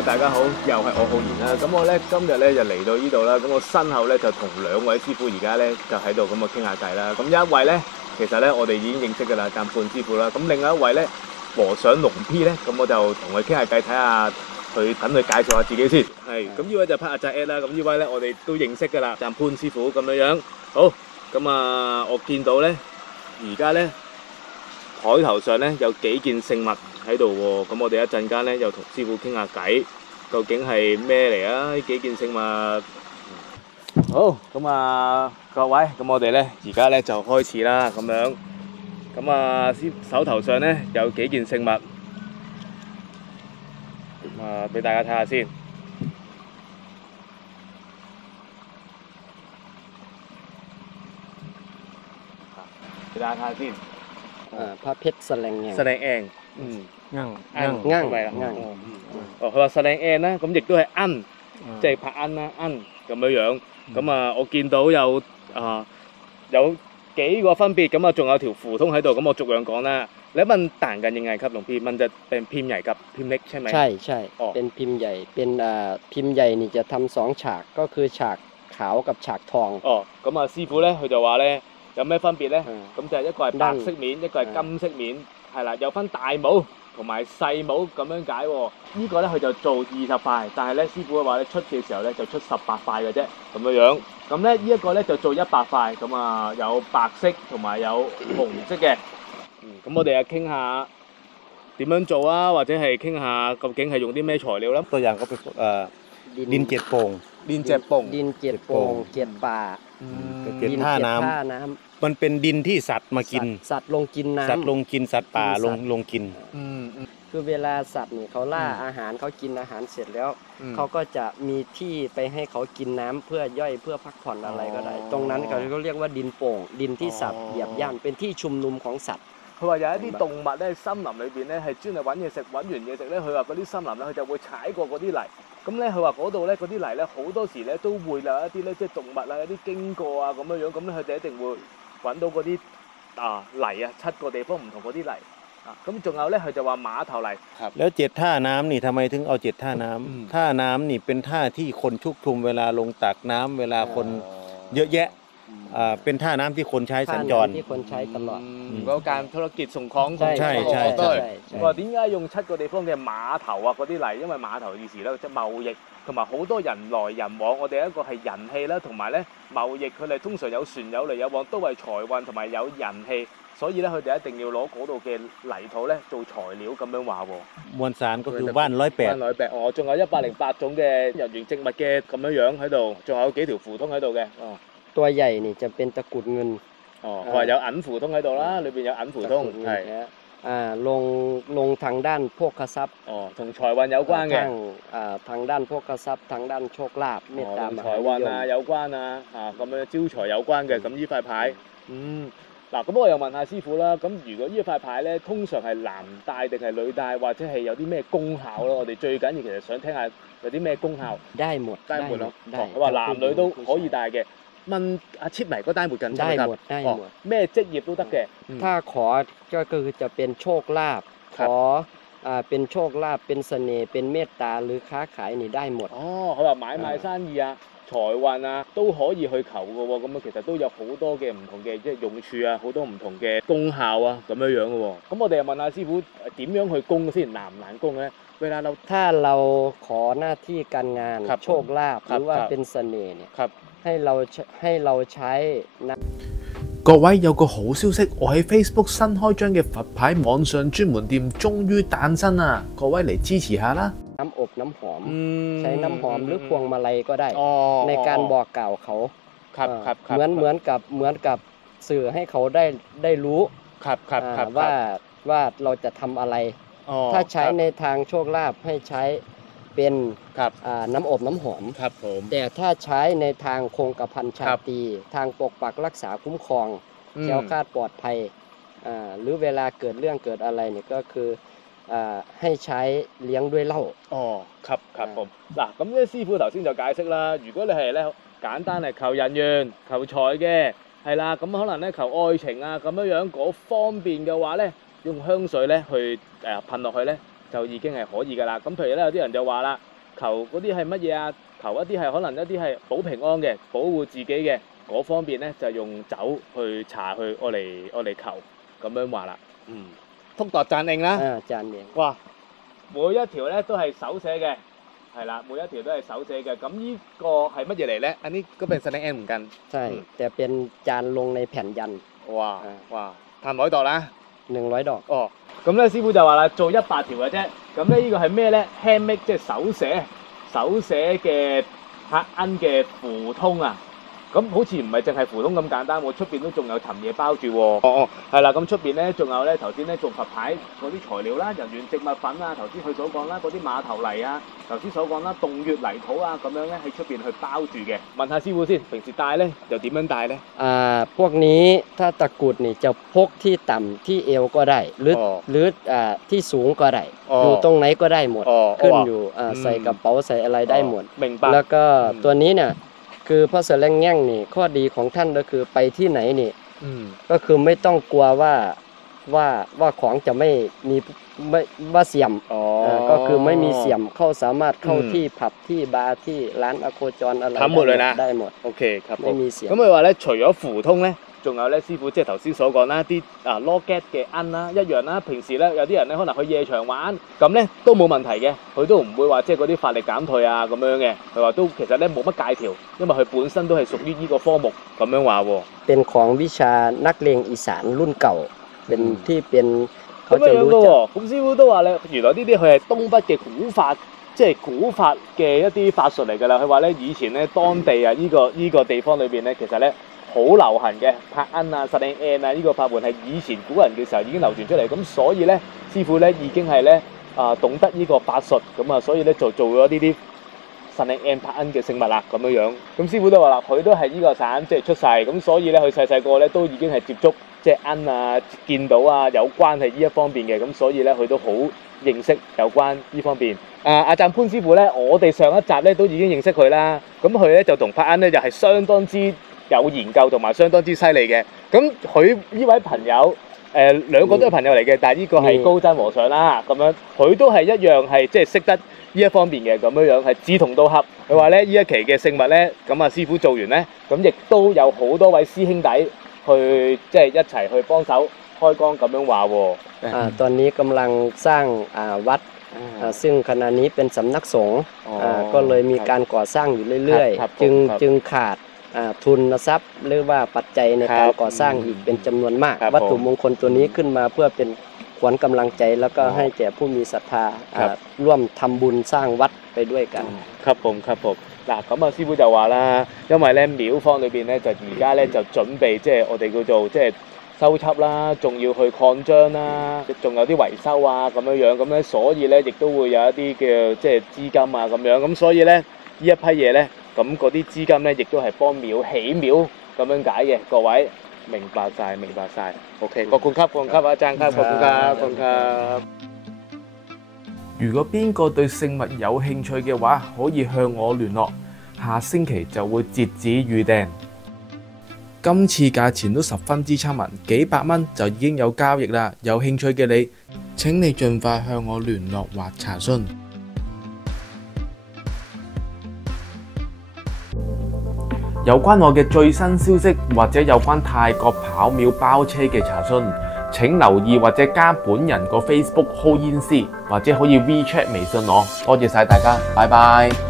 Hello， 大家好，又係我浩然啦。咁我咧今日咧就嚟到呢度啦。咁我身後咧就同2位師傅而家咧就喺度咁傾下偈啦。咁一位咧其實咧我哋已經認識㗎啦，鑑判師傅啦。咁另外一位咧和尚龍 P 咧，咁我就同佢傾下偈，睇下佢等佢介紹下自己先。係，咁呢位就拍阿仔 Ed 啦。咁呢位咧我哋都認識㗎啦，鑑判師傅咁樣樣。好，咁啊我見到咧而家咧台頭上咧有幾件聖物喺度喎，咁我哋一陣間咧又同師傅傾下偈，究竟係咩嚟啊？呢幾件聖物。好，咁啊各位，咁我哋咧而家咧就開始啦，咁樣。咁啊手頭上咧有幾件聖物，咁啊俾大家睇下先。俾大家睇下先。พระเพชรแสลงแอง แสดงแอง งั่ง 係啦。哦，佢話實領 N 啦，咁亦都係奀，即係拍奀啦，奀咁樣樣。咁啊，我見到有幾個分別，咁啊，仲有條符通喺度，咁我逐樣講啦。แล้วมันต่างกันยังไงครับหลวงพี่มันจะเป็นพิมพ์ใหญ่กับพิมพ์เล็กใช่ไหมใช่ อ๋อ เป็นพิมพ์ใหญ่เป็นพิมพ์ใหญ่นี่จะทำ2ฉากก็คือฉากขาวกับฉากทอง哦，咁啊師傅咧，佢就話咧有咩分別咧？咁就係一個係白色面，一個係金色面，係啦，有分大帽同埋細帽咁樣解喎。呢個咧佢就做20塊，但係咧師傅嘅話咧出嘅時候咧就出18塊嘅啫，咁樣樣。咁咧呢一個咧就做100塊，咁啊有白色同埋有紅色嘅。咁我哋啊傾下點樣做啊，或者係傾下究竟係用啲咩材料啦。ตัวอย่างก็เป็นดินเจ็ดโป่ง ดินเจ็บป่ง ดินเจ็ดโป่งเจ็ดป่า เจ็ด ดิน ท่า เจ็ด น้ำ ท่าน้ มันเป็นดินที่สัตว์มา ำ กิน สัตว์ลงกินน้ำ สัตว์ลงกินสัตว์ป่า กินสัตว์ ลงกิน คือเวลาสัตว์นี่เขาล่าอาหารเขากินอาหารเสร็จแล้ว เขาก็จะมีที่ไปให้เขากินน้ำเพื่อย่อยเพื่อพักผ่อนอะไรก็ได้ ตรงนั้นเขาเรียกว่าดินโป่ง ดินที่สัตว์เหยียบย่ำเป็นที่ชุมนุมของสัตว์ 佢話有一啲動物咧，森林裏邊咧係專係揾嘢食，揾完嘢食咧，佢話嗰啲森林咧，佢就會踩過嗰啲泥。咁咧，佢話嗰度咧嗰啲泥咧，好多時咧都會有一啲咧，即係動物啊，有啲經過啊咁樣樣，咁咧佢哋一定會揾到嗰啲泥啊，7個地方唔同嗰啲泥啊。咁仲有咧，佢就話碼頭泥。 แล้วเจ็ดท่าน้ำนี่ทำไมถึงเอาเจ็ดท่าน้ำท่าน้ำนี่เป็นท่าที่คนชุกชุมเวลาลงตักน้ำเวลาคนเยอะแยะเป็นท่าน้ำที่คนใช้สัญจร ที่คนใช้ตลอด 嗰間ธุรกิจส่งของของ ใช่ ใช่ 都係 佢話點解用7個地方嘅碼頭啊嗰啲泥？因為碼頭以時咧即係貿易，同埋好多人來人往。我哋一個係人氣啦，同埋咧貿易，佢哋通常有船有嚟有往，都係財運同埋有人氣，所以咧佢哋一定要攞嗰度嘅泥土咧做材料咁樣話喎。 มวลสารก็คือว่าน108灣內仲有108種嘅人形植物嘅咁樣樣喺度，仲有幾條符通喺度嘅。 ตัวใหญ่นี่จะเป็นตะกรุดเงิน 佢話有銀符通喺度啦，裏邊有銀符 ตะก 通 รุดเงิน 係 แท้ลงทางด้านโภคทรัพย์ 同財運有關嘅。 ทางด้านโภคทรัพย์ทางด้านโชคลาภเมตตาม 同 หา 財 นิ 運 ย 啊 ม 有關啊，咁樣招財有關嘅，咁呢塊牌，嗱，咁我又問下師傅啦，咁如果呢塊牌咧，通常係男戴定係女戴，或者係有啲咩功效咯？我哋最緊要其實想聽下有啲咩功效。 ได้หมด 呆沫咯，ได้ 佢話男女都可以戴嘅。問阿切迷個呆沫緊 ได้ 唔 หมดได้หมด 咩職業都得嘅。 ถ้าขอก็คือจะเป็นโชคลาภ ค ข รับ อเป็นโชคลาภเป็นเสน่ห์เป็นเมตตาหรือค้าขายนี่ได้หมด 佢話買賣生意啊、財運啊都可以去求嘅喎，咁啊其實都有好多嘅唔同嘅即係用處啊，好多唔同嘅功效啊咁樣樣嘅喎。咁我哋又問下師傅點樣去供先，難唔難供咧？เวลาเรา ถ้าเราขอหน้าที่การงาน ครับ โชคลาภ ครั ห บ รือว่า ครับ เป็นเสน่ห์เนี่ย ครับ ให้เราใช้นะ 各位有個好消息，我喺 Facebook 新開張嘅佛牌網上專門店終於誕生啦！各位嚟支持下啦！ น้ำอบน้ำหอม ใช้น้ำหอมหรือพวงมาลัยก็ได้ ในการบอกกล่าวเขา ครับ เอ่อ ครับครับ เหมือนกับสื่อให้เขาได้รู้ ครับครับครับ ว่าเราจะทำอะไร ถ้าใช้ในทางโชคลาภให้ใช้เป็น ครับ น้ำอบน้ำหอม ครับผม แต่ถ้าใช้ในทางคงกระพันชา ครับ ตรีทางปกปักรักษาคุ้มครอง อืม แคล้วคลาดปลอดภัยหรือเวลาเกิดเรื่องเกิดอะไรเนี่ยก็คือให้ใช้เลี้ยงด้วยเหล้า ครับผม嗱，咁咧師傅頭先就解釋啦，如果你係咧簡單係求人緣、求財嘅，係啦，咁可能咧求愛情啊咁樣樣嗰方面嘅話咧，用香水咧去噴落去咧就已經係可以㗎啦。咁譬如咧有啲人就話啦，求嗰啲係乜嘢啊？求一啲係可能一啲係保平安嘅，保護自己嘅嗰方面咧，就用酒去茶去我嚟求咁樣話啦。嗯，通達贊應啦。贊應。哇！每一條咧都係手寫嘅，係啦，每一條都係手寫嘅。咁呢個係乜嘢嚟咧？อันนี้ก็เป็น Sunny N เหมือนกันใช่แต่เป็นจานลงในแผ่นยัน哇100度啦100ดอก哦。咁咧師傅就話啦，做100條嘅啫。咁咧呢個係咩咧 ？handmade 即係手寫嘅柏恩嘅符通啊。咁好似唔係淨係符通咁簡單喎，出邊都仲有層嘢包住喎。係啦，咁出邊咧仲有咧頭先咧做佛牌嗰啲材料啦，人原植物粉啊，頭先佢所講啦，嗰啲馬頭泥啊，頭先所講啦，洞穴泥土啊，咁樣咧喺出邊去包住嘅。問下師傅先，平時戴咧又點樣戴咧？พวกนี้ถ้าตะกรุดนี่จะพกที่ต่ำที่เอวก็ได้หรือที่สูงก็ได้อยู่ตรงไหนก็ได้หมดขึ้นอยู่ใส่กระเป๋าใส่อะไรได้หมดแล้วก็ตัวนี้เนี่ยคือพระเสลงแง่งนี่ข้อดีของท่านก็คือไปที่ไหนนี่ก็คือไม่ต้องกลัวว่าของจะไม่มีว่าเสี่ยมก็คือไม่มีเสี่ยมเข้าสามารถเข้าที่ผับที่บาร์ที่ร้านอโคจรอะไรได้หมดโอเคครับไม่มีเสี่ยม咁佢話咧，除咗符通咧，仲有咧師傅即係頭先所講啦，啲locket 嘅鈞啦一樣啦。平時咧有啲人咧可能去夜場玩，咁咧都冇問題嘅，佢都唔會話即係嗰啲法力減退啊咁樣嘅。佢話都其實咧冇乜戒條，因為佢本身都係屬於呢個科目咁樣話喎。เป็นของวิชานักเลงอีสานรุ่นเก่าเป็นที่เป็น咁樣樣嘅喎。咁師傅都話咧，原來呢啲佢係東北嘅古法。即係古法嘅一啲法術嚟㗎啦。佢話咧，以前咧當地啊呢個地方裏邊咧，其實咧好流行嘅柏恩啊、Sunny N 啊呢個法門係以前古人嘅時候已經流傳出嚟。咁所以咧，師傅咧已經係咧懂得呢個法術，咁啊，所以咧就做咗呢啲Sunny N 柏恩嘅聖物啦咁樣樣。咁師傅都話啦，佢都係呢個省即係出世，咁所以咧佢細個咧都已經係接觸即係恩啊、見到啊有關係呢一方面嘅，咁所以咧佢都好認識有關呢方面。阿贊潘師傅咧，我哋上一集咧都已經認識佢啦。咁佢咧就同柏恩咧又係相當之有研究同埋相當之犀利嘅。咁佢呢位朋友兩個都係朋友嚟嘅，但係呢個係高真和尚啦。咁樣佢都係一樣係即係識得呢一方面嘅，咁樣樣係志同道合。佢話咧呢一期嘅聖物咧，咁啊師傅做完咧，咁亦都有好多位師兄弟去即係一齊去幫手開光咁樣話喎。ตอนนี้กำลังสร้างวัดซึ่งขณะนี้เป็นสำนักสงฆ์ก็เลยมีการก่อสร้างอยู่เรื่อยๆจึงขาดทุนทรัพย์หรือว่าปัจจัยในการก่อสร้างอีกเป็นจำนวนมากวัตถุมงคลตัวนี้ขึ้นมาเพื่อเป็นขวัญกำลังใจแล้วก็ให้แก่ผู้มีศรัทธาร่วมทำบุญสร้างวัดไปด้วยกันครับผม嗱，咁啊師傅就話啦，因為咧廟方裏邊咧就而家咧就準備即係我哋叫做即係修葺啦，仲要去擴張啦，仲有啲維修啊咁樣樣，咁咧所以咧亦都會有一啲嘅即係資金啊咁樣，咁所以咧呢一批嘢咧，咁嗰啲資金咧亦都係幫廟起廟咁樣解嘅，各位明白晒。OK， ขอบคุณครับอาจารย์ครับ，ขอบคุณครับ。如果邊個對聖物有興趣嘅話，可以向我聯絡，下星期就會截止預訂。今次價錢都十分之親民，幾百蚊就已經有交易啦。有興趣嘅你，請你盡快向我聯絡或查詢。有關我嘅最新消息或者有關泰國跑廟包車嘅查詢，請留意或者加本人個 Facebook 浩煙師，或者可以 WeChat 微信我。多謝晒大家，拜拜。